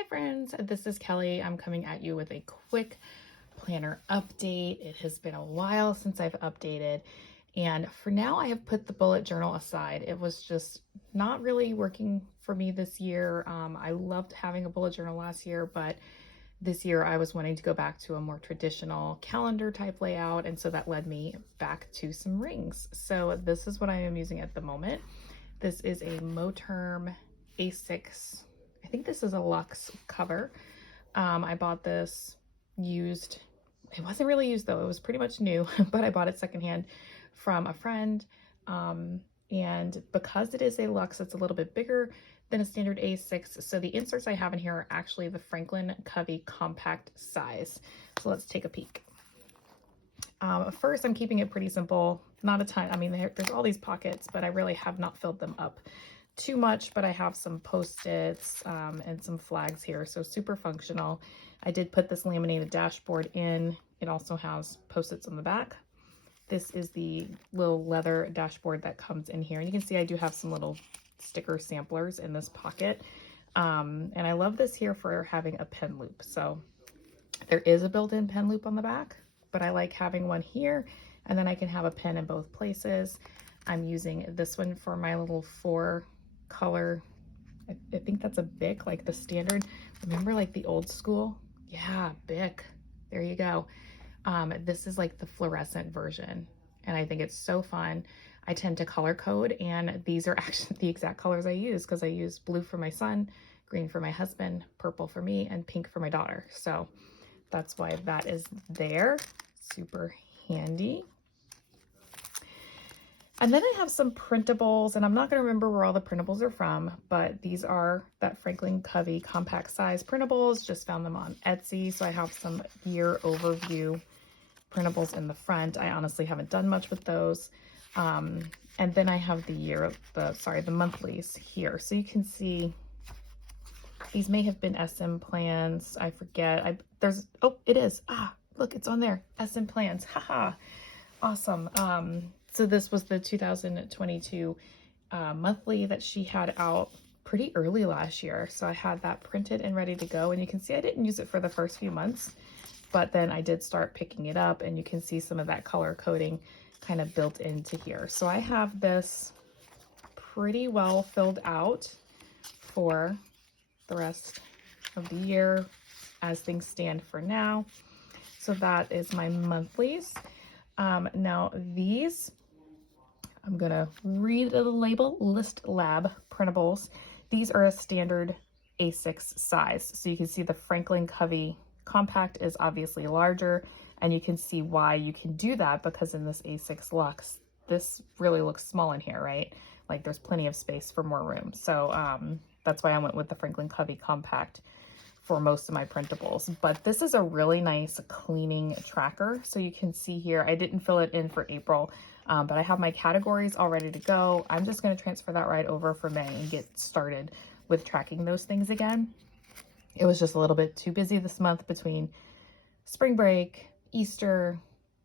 Hi friends, this is Kelly. I'm coming at you with a quick planner update. It has been a while since I've updated, and for now I have put the bullet journal aside. It was just not really working for me this year. I loved having a bullet journal last year, but this year I was wanting to go back to a more traditional calendar type layout, and so that led me back to some rings. So this is what I am using at the moment. This is a Moterm A6. I think this is a Luxe cover. I bought this used. It wasn't really used though. It was pretty much new, but I bought it secondhand from a friend. And because it is a Luxe, it's a little bit bigger than a standard A6. So the inserts I have in here are actually the Franklin Covey Compact size. So let's take a peek. First, I'm keeping it pretty simple. Not a ton. I mean, there's all these pockets, but I really have not filled them up too much, but I have some Post-its and some flags here, so super functional. I did put this laminated dashboard in. It also has Post-its on the back. This is the little leather dashboard that comes in here, and you can see I do have some little sticker samplers in this pocket. And I love this here for having a pen loop. So there is a built-in pen loop on the back, but I like having one here, and then I can have a pen in both places. I'm using this one for my little 4-color, I think that's a Bic, like the standard. Remember like the old school? Yeah, Bic. There you go. This is like the fluorescent version, and I think it's so fun. I tend to color code, and these are actually the exact colors I use because I use blue for my son, green for my husband, purple for me, and pink for my daughter. So that's why that is there. Super handy. And then I have some printables, and I'm not going to remember where all the printables are from, but these are that Franklin Covey compact size printables. Just found them on Etsy. So I have some year overview printables in the front. I honestly haven't done much with those. And then I have the monthlies here. So you can see these may have been SM plans. I forget. It is. Look, it's on there. SM plans. Haha. Awesome. So this was the 2022 monthly that she had out pretty early last year. So I had that printed and ready to go. And you can see I didn't use it for the first few months, but then I did start picking it up, and you can see some of that color coding kind of built into here. So I have this pretty well filled out for the rest of the year as things stand for now. So that is my monthlies. Now these, I'm gonna read the label, List Lab printables. These are a standard A6 size. So you can see the Franklin Covey Compact is obviously larger, and you can see why you can do that, because in this A6 Luxe, this really looks small in here, right? Like there's plenty of space for more room. So that's why I went with the Franklin Covey Compact for most of my printables. But this is a really nice cleaning tracker. So you can see here, I didn't fill it in for April, but I have my categories all ready to go. I'm just going to transfer that right over for May and get started with tracking those things again. It was just a little bit too busy this month between spring break, Easter,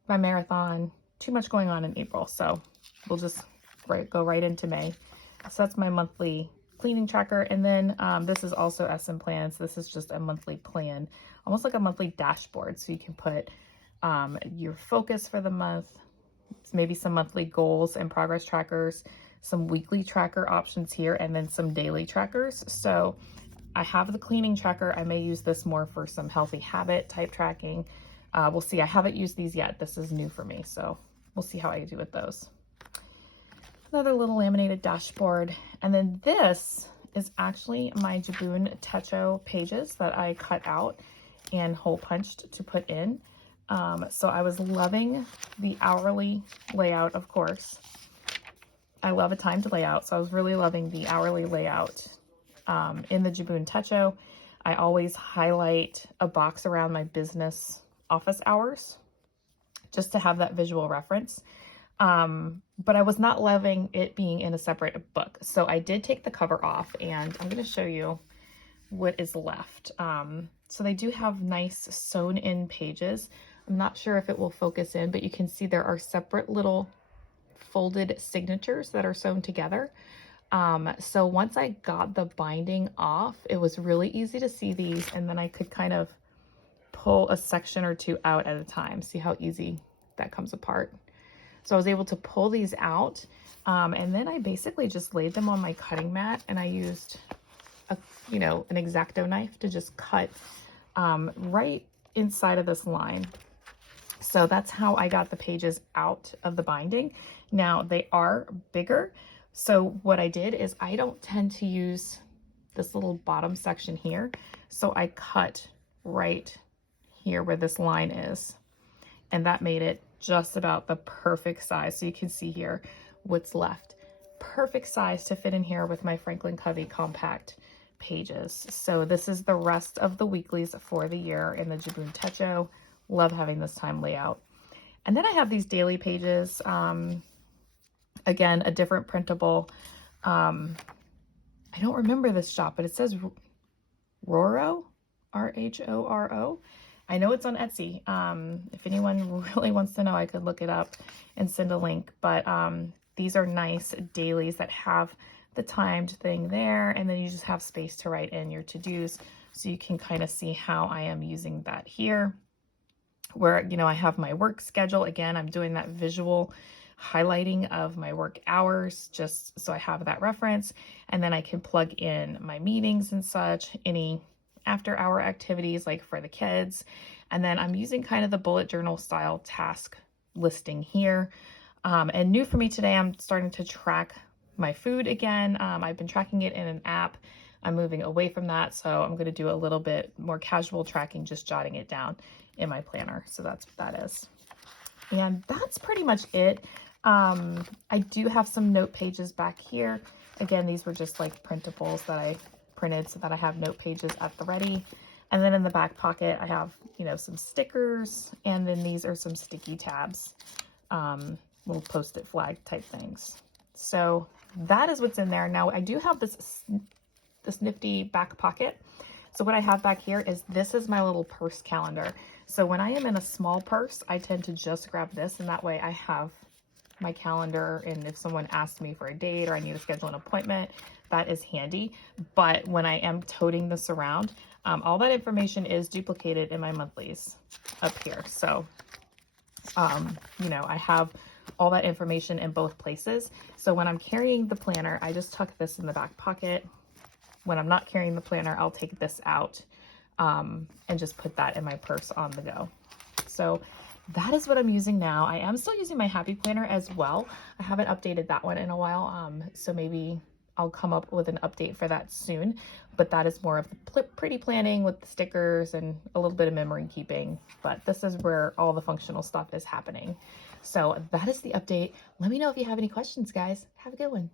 my marathon, too much going on in April. So we'll just go right into May. So that's my monthly cleaning tracker. And then this is also SM plans. This is just a monthly plan, almost like a monthly dashboard. So you can put your focus for the month, maybe some monthly goals and progress trackers, some weekly tracker options here, and then some daily trackers. So I have the cleaning tracker. I may use this more for some healthy habit type tracking. We'll see. I haven't used these yet. This is new for me. So we'll see how I do with those. Another little laminated dashboard. And then this is actually my Jibun Techo pages that I cut out and hole punched to put in. So I was loving the hourly layout, of course. I love a timed layout, so I was really loving the hourly layout in the Jibun Techo. I always highlight a box around my business office hours just to have that visual reference. But I was not loving it being in a separate book. So I did take the cover off, and I'm going to show you what is left. So they do have nice sewn in pages. I'm not sure if it will focus in, but you can see there are separate little folded signatures that are sewn together. So once I got the binding off, it was really easy to see these, and then I could kind of pull a section or two out at a time. See how easy that comes apart. So I was able to pull these out, and then I basically just laid them on my cutting mat, and I used an X-Acto knife to just cut right inside of this line. So that's how I got the pages out of the binding. Now they are bigger. So what I did is I don't tend to use this little bottom section here. So I cut right here where this line is. And that made it just about the perfect size. So you can see here what's left. Perfect size to fit in here with my Franklin Covey Compact pages. So this is the rest of the weeklies for the year in the Jibun Techo. Love having this time layout. And then I have these daily pages. Again, a different printable. I don't remember this shop, but it says Rhoro, R-H-O-R-O. I know it's on Etsy. If anyone really wants to know, I could look it up and send a link. But these are nice dailies that have the timed thing there, and then you just have space to write in your to-dos, so you can kind of see how I am using that here. Where, I have my work schedule. Again, I'm doing that visual highlighting of my work hours just so I have that reference, and then I can plug in my meetings and such, any after hour activities like for the kids. And then I'm using kind of the bullet journal style task listing here. And new for me today, I'm starting to track my food again. I've been tracking it in an app. I'm moving away from that, so I'm going to do a little bit more casual tracking, just jotting it down in my planner. So that's what that is. And that's pretty much it. I do have some note pages back here. Again, these were just like printables that I printed so that I have note pages at the ready. And then in the back pocket, I have, some stickers, and then these are some sticky tabs, little post-it flag type things. So that is what's in there. Now I do have this nifty back pocket. So what I have back here is, this is my little purse calendar. So when I am in a small purse, I tend to just grab this, and that way I have my calendar, and if someone asks me for a date or I need to schedule an appointment, that is handy. But when I am toting this around, all that information is duplicated in my monthlies up here. So, I have all that information in both places. So when I'm carrying the planner, I just tuck this in the back pocket. When I'm not carrying the planner, I'll take this out and just put that in my purse on the go. So that is what I'm using now. I am still using my Happy Planner as well. I haven't updated that one in a while, so maybe I'll come up with an update for that soon. But that is more of the pretty planning with the stickers and a little bit of memory keeping. But this is where all the functional stuff is happening. So that is the update. Let me know if you have any questions, guys. Have a good one.